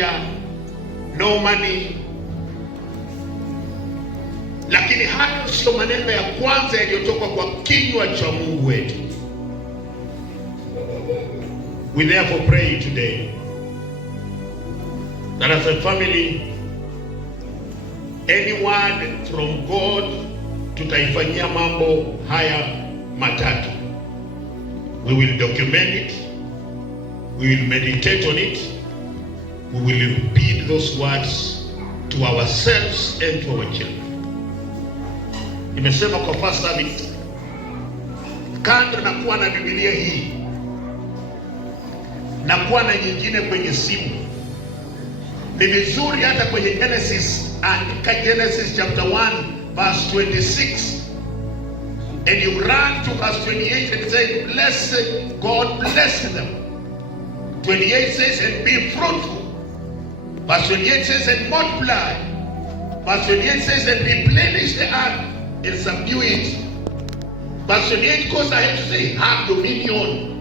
familia, no money. Lakini hayo sio maneno ya kwanza yaliyotoka kwa kinywa cha Mungu wetu. We therefore pray today that as a family, any word from God tutaifanyia mambo haya matatu. We will document it, we will meditate on it, we will repeat those words to ourselves and to our children. Nimesema kwa first service, kando na kuwa na Biblia hii na kuwa na nyingine kwenye simu, ni vizuri hata kwenye Genesis, andika Genesis chapter 1 verse 26 and you run to verse 28 and say, bless God, bless them. 28 says, and be fruitful. Verse 28 says, and multiply. Verse 28 says, and replenish the earth and subdue it. Verse 28 goes ahead to say, have dominion.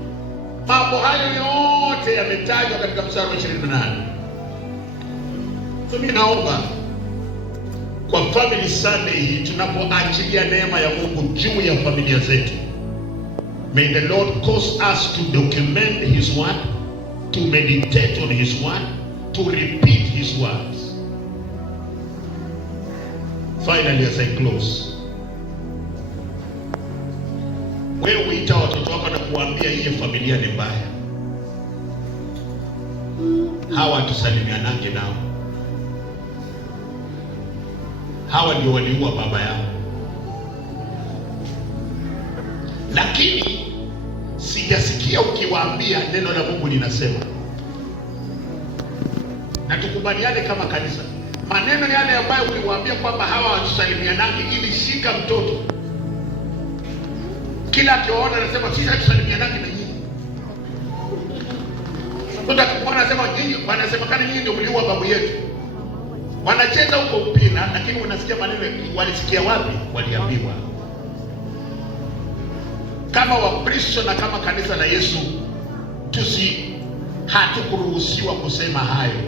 Mambo hayo yote yametajwa katika mstari wa 28. So mimi naomba kwa Family Sunday hii, tunapoachilia neema ya Mungu juu ya familia zetu, may the Lord cause us to document His word, to meditate on His word, to repeat His words. Finally, as I close, wewe uita watoto wako na kuambia hii familia ni mbaya, hawa tusalimianange nao, hawa ndio waliua baba yao. Lakini sijasikia ukiwaambia neno la Mungu linasema, na tukubaliane kama kanisa, maneno yale ambayo uliwaambia kwamba hawa watusalimianange, ili shika mtoto kila akiwaona anasema sisi hatusalimianange na nyinyi. Utakuwa anasema nyinyi, wanasemekana nyinyi ndio mliua babu yetu. Wanacheza huko mpira, lakini unasikia maneno walisikia wapi? Waliambiwa. Kama Wakristo na kama kanisa la Yesu, hatukuruhusiwa kusema hayo.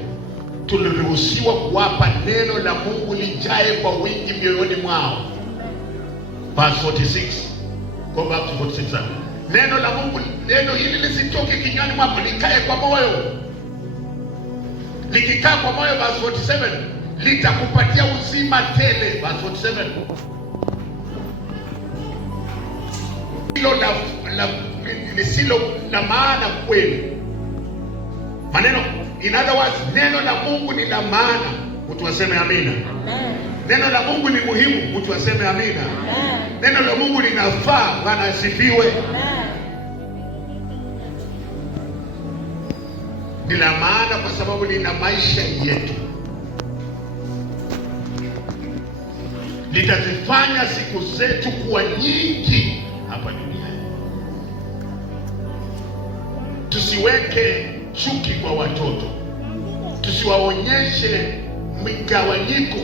Tuliruhusiwa kuwapa neno la Mungu lijae kwa wingi mioyoni mwao. Verse 46. Go back to 46. Neno la Mungu, neno hili lisitoke kinywani mwako, likae kwa moyo. Likikaa kwa moyo, verse 47, litakupatia uzima tele. Verse 47. Lisilo na maana kweli. Maneno, in other words, neno la Mungu ni la maana. Mtu aseme amina. Amen. Neno la Mungu ni muhimu. Mtu aseme amina. Amen. Neno la Mungu linafaa. Bwana asifiwe. Amen. Ni la maana kwa sababu lina maisha yetu. Litazifanya siku zetu kuwa nyingi hapa duniani. Tusiweke chuki kwa watoto, tusiwaonyeshe migawanyiko.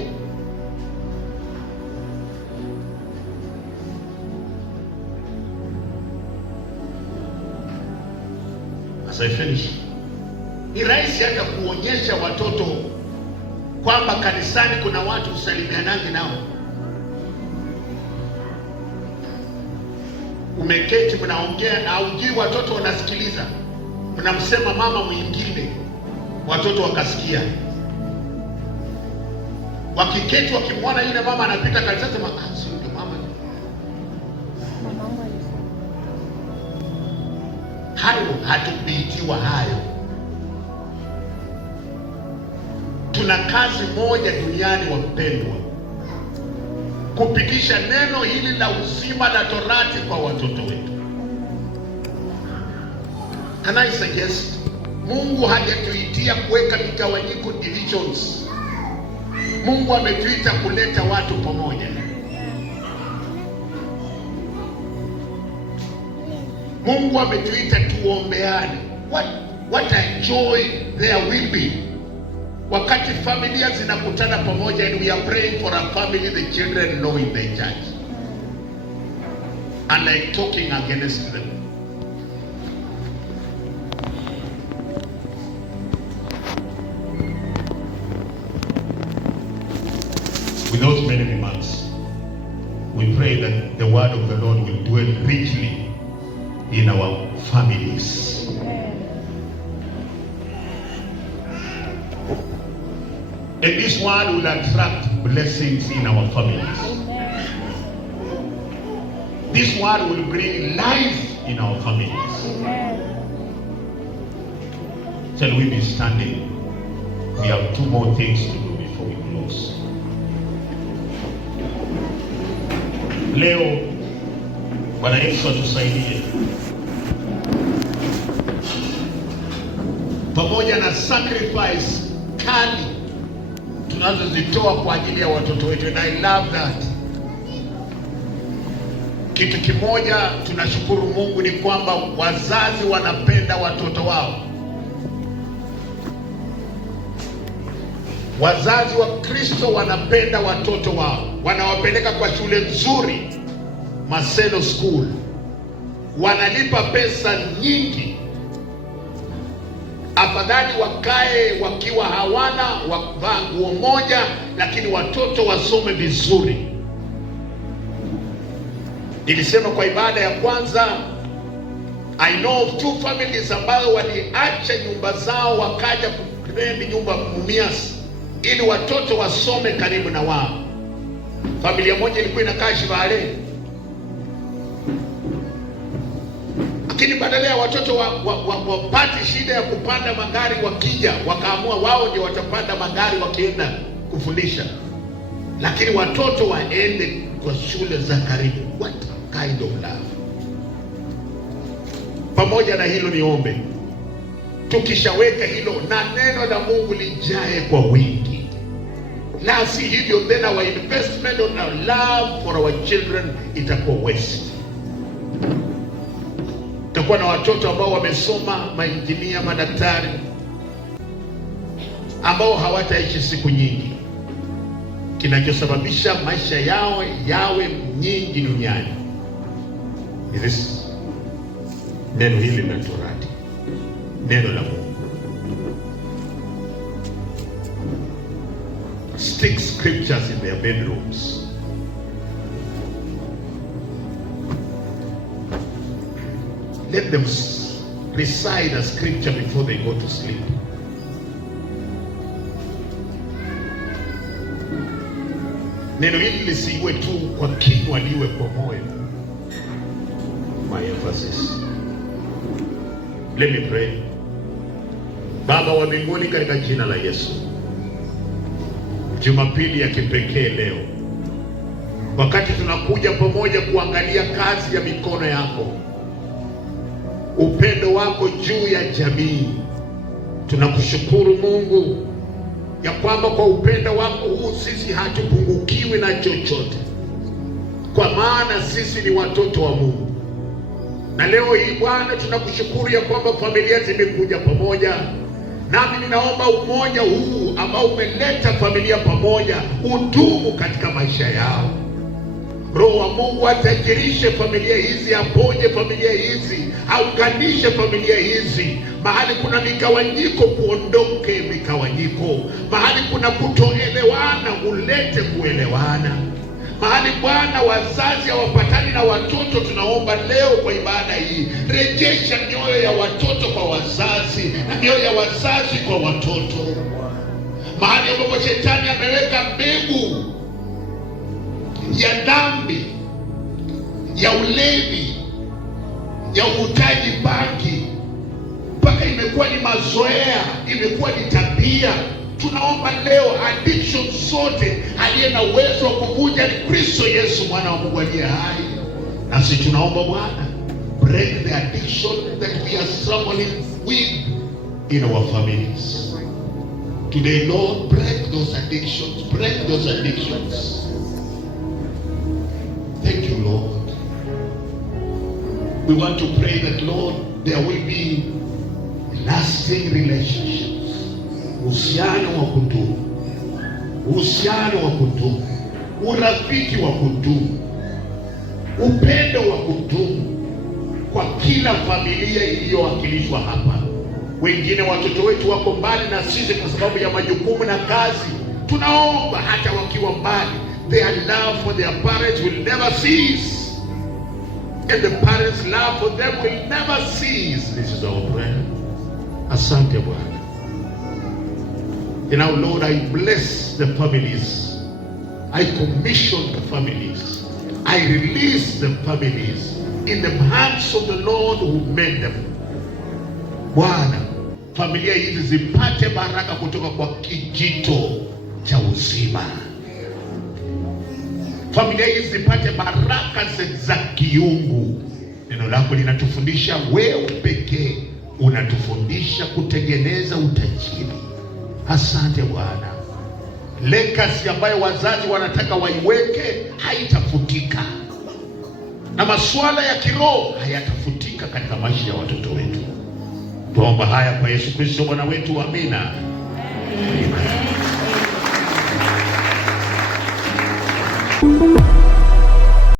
As I finish, ni rahisi hata kuonyesha watoto kwamba kanisani kuna watu usalimianange nao. Umeketi mnaongea na hujui watoto wanasikiliza. Mnamsema mama mwingine, watoto wakasikia. Wakiketi wakimwona yule mama anapita kanisa, sema si ndio mama. Hayo hatukuitiwa hayo. Tuna kazi moja duniani wapendwa, kupitisha neno hili la uzima la Torati kwa watoto wetu. Can I suggest, Mungu hajatuitia kuweka migawanyiko, divisions. Mungu ametuita kuleta watu pamoja. Mungu ametuita tuombeane. What a joy there will be wakati familia zinakutana pamoja and we are praying for a family, the children know in the church, and like talking against them. those many remarks, we pray that the word of the Lord will dwell richly in our families. And this word will attract blessings in our families. This word will bring life in our families. Shall we be standing? We have 2 more things to do before we close. Leo, Bwana Yesu atusaidie. Pamoja na sacrifice kali tunazozitoa kwa ajili ya watoto wetu, and I love that. Kitu kimoja tunashukuru Mungu ni kwamba wazazi wanapenda watoto wao. Wazazi wa Kristo wanapenda watoto wao, wanawapeleka kwa shule nzuri, Maseno School, wanalipa pesa nyingi. Afadhali wakae wakiwa hawana wavaa nguo moja, lakini watoto wasome vizuri. Nilisema kwa ibada ya kwanza, I know of 2 families ambazo waliacha nyumba zao wakaja kurenti nyumba Mumias ili watoto wasome karibu na wao. Familia moja ilikuwa inakaa Shivale, lakini badala ya watoto wapati shida ya kupanda magari, wakija wakaamua wao ndio watapanda magari wakienda kufundisha, lakini watoto waende kwa shule za karibu. What kind of love! Pamoja na hilo, niombe tukishaweka hilo na neno la Mungu lijae kwa wingi, na si hivyo then our investment on our love for our children itakuwa waste. Tutakuwa na watoto ambao wamesoma mainjinia, madaktari, ambao hawataishi siku nyingi, kinachosababisha maisha yao yawe nyingi duniani neno hili la Torati, neno la Mungu. Stick scriptures in their bedrooms. Let them recite a scripture before they go to sleep. Neno hili lisiwe tu kwa kinywa, liwe kwa moyo. My emphasis. Let me pray. Baba wa mbinguni, katika jina la Yesu, Jumapili ya kipekee leo, wakati tunakuja pamoja kuangalia kazi ya mikono yako, upendo wako juu ya jamii, tunakushukuru Mungu ya kwamba kwa upendo wako huu sisi hatupungukiwi na chochote, kwa maana sisi ni watoto wa Mungu. Na leo hii Bwana, tunakushukuru ya kwamba familia zimekuja pamoja. Nami ninaomba umoja huu ambao umeleta familia pamoja udumu katika maisha yao. Roho wa Mungu atajirishe familia hizi, aponye familia hizi, aunganishe familia hizi. Mahali kuna migawanyiko, kuondoke migawanyiko. Mahali kuna kutoelewana, ulete kuelewana. Mahali Bwana wazazi hawapatani na watoto, tunaomba leo kwa ibada hii, rejesha mioyo ya watoto kwa wazazi na mioyo ya wazazi kwa watoto. Mahali ambapo shetani ameweka mbegu ya dhambi, ya ulevi, ya uvutaji bangi, mpaka imekuwa ni mazoea, imekuwa ni tabia, tunaomba leo addiction zote, aliye na uwezo wa kuvunja ni Kristo Yesu, mwana wa Mungu aliye hai. Nasi tunaomba Bwana, break the addiction that we are struggling with in our families today. Lord, break those addictions, break those addictions. Thank you, Lord. We want to pray that, Lord, there will be lasting relationships, uhusiano wa kudumu, uhusiano wa kudumu, urafiki wa kudumu, upendo wa kudumu kwa kila familia iliyowakilishwa hapa. Wengine watoto wetu wako mbali na sisi kwa sababu ya majukumu na kazi. Tunaomba hata wakiwa mbali, their love for their parents will never cease. And the parents' love for them will never cease. This is our prayer. Asante Bwana. And now, Lord, I bless the families. I commission the families. I release the families in the hands of the Lord who made them. Bwana, familia hizi zipate baraka kutoka kwa kijito cha uzima. Familia hizi zipate baraka za kiungu. Neno lako linatufundisha, wewe pekee unatufundisha kutengeneza utajiri. Asante Bwana. Legacy ambayo wazazi wanataka waiweke haitafutika, na masuala ya kiroho hayatafutika katika maisha ya watoto wetu. Tuomba haya kwa Yesu Kristo Bwana wetu, amina.